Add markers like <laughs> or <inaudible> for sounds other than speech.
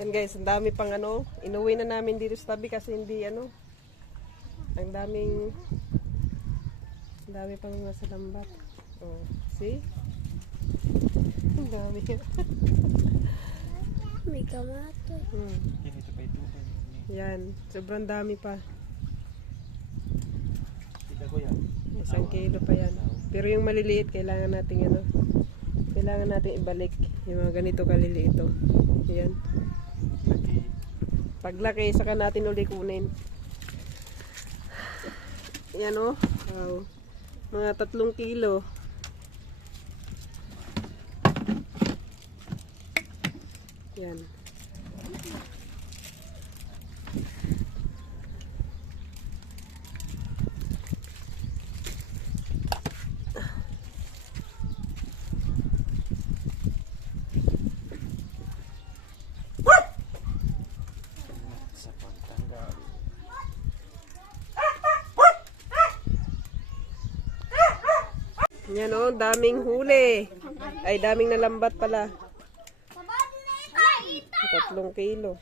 Yan guys, ang dami pang ano. Inuwi na namin dito sa tabi kasi hindi ano. Ang daming ang dami pang nasa lambat. Oh, see? Ang dami. <laughs> May kamato. hmm. Ganito pa ito. Yan, sobrang dami pa. Kita ko yan. Isang kilo pa yan. Pero yung maliliit, kailangan nating ano, kailangan nating ibalik. Yung mga ganito kaliliit ito. Yan. Paglaki, saka natin uli kunin. Yan o. Wow. Mga tatlong kilo. Yan. Sa pagtanggal. Yan o, daming huli. Ay, daming nalambat pala. Tatlong kilo.